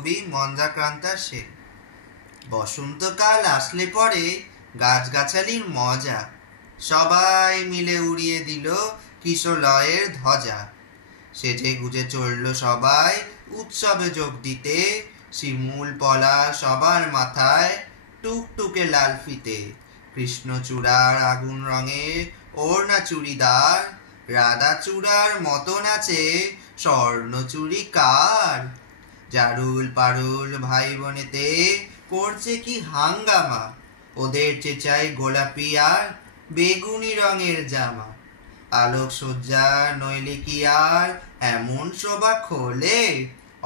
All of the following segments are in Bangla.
কবি মন্দাক্রান্তা সেন। বসন্তকাল আসলে পরে গাছগাছালির মজা, সবাই মিলে উড়িয়ে দিল কিশলয়ের ধ্বজা। সেজে গুজে চলল সবাই উৎসবে যোগ দিতে, শিমুল পলা সবার মাথায় টুকটুকে লাল ফিতে। কৃষ্ণচূড়ার আগুন রঙের ওড়না চুড়িদার, রাধা চূড়ার মতো নাচে স্বর্ণচুড়ি কার। জারুল পারুল ভাই বোনেতে করছে কি হাঙ্গামা, ওদের চেঁচাই গোলাপি আর বেগুনি রঙের জামা। আলোক সজ্জা নইলে কি আর এমন শোভা খোলে,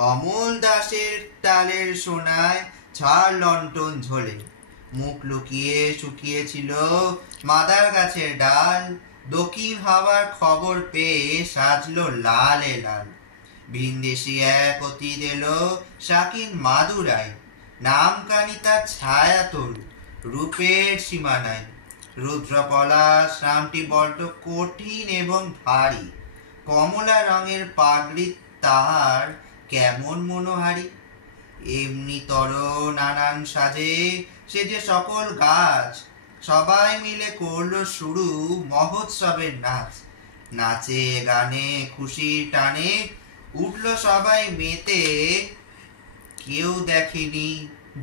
অমল দাসের তালের সোনায় ছাড় লন্ঠন ঝোলে। মুখ লুকিয়ে শুকিয়েছিল মাদার গাছের ডাল, দক্ষিণ হাওয়ার খবর পেয়ে সাজলো লালে লাল। ভিনদেশি এক অতীত এলো শাকিন মাদুরাই, নাম কানি তার ছায়া তরু, রূপের সীমা নাই। রুদ্রপলাশ নামটি বড্ড কঠিন এবং ভারী, কমলা রঙের পাগড়ি তাহার কেমন মনোহারী। এমনি তর নানান সাজে সে যে সকল গাছ, সবাই মিলে করলো শুরু মহোৎসবের নাচ। নাচে গানে খুশির টানে উঠল সবাই মেতে, কেউ দেখেনি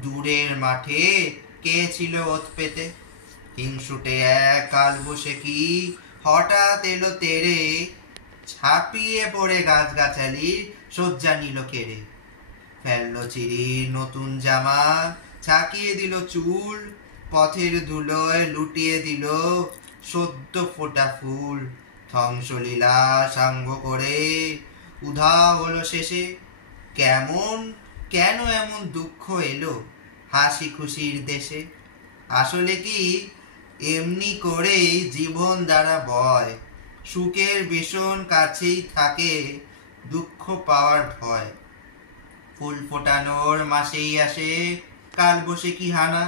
দূরের মাঠে কে ছিল ওত পেতে। হিংসুটে এক কালবৈশাখী হঠাৎ এলো তেরে, ছাপিয়ে পড়ে গাছগাছালির শয্যা নিল কেড়ে। ফেললো চিরির নতুন জামা, ছাকিয়ে দিল চুল, পথের ধুলোয় লুটিয়ে দিল সদ্য ফোটা ফুল। ধ্বংসলীলা সাঙ্গ করে উধা হলো শেষে, কেন এমন দুঃখ এলো হাসি খুশির দেশে। আসলে কি এমনি করেই জীবন দ্বারা বয়, সুখের ভীষণ কাছেই থাকে দুঃখ পাওয়ার ভয়। ফুল ফোটানোর মাসেই আসে কালবৈশাখী হানা,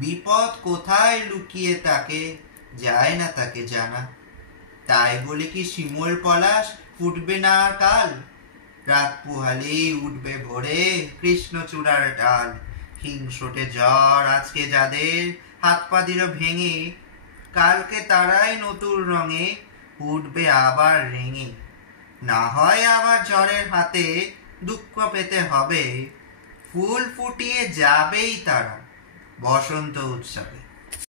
বিপদ কোথায় লুকিয়ে তাকে যায় না তাকে জানা। তাই বলে কি শিমুল পলাশ ফুটবে না কাল, রাত পুহালেই উঠবে ভোরে কৃষ্ণচূড়ার ডাল। হিংসুটে জ্বর আজকে যাদের হাত পা দিল ভেঙে, কালকে তারাই নতুন রঙে উঠবে আবার রেঙে। না হয় আবার জ্বরের হাতে দুঃখ পেতে হবে, ফুল ফুটিয়ে যাবেই তারা বসন্ত উৎসবে।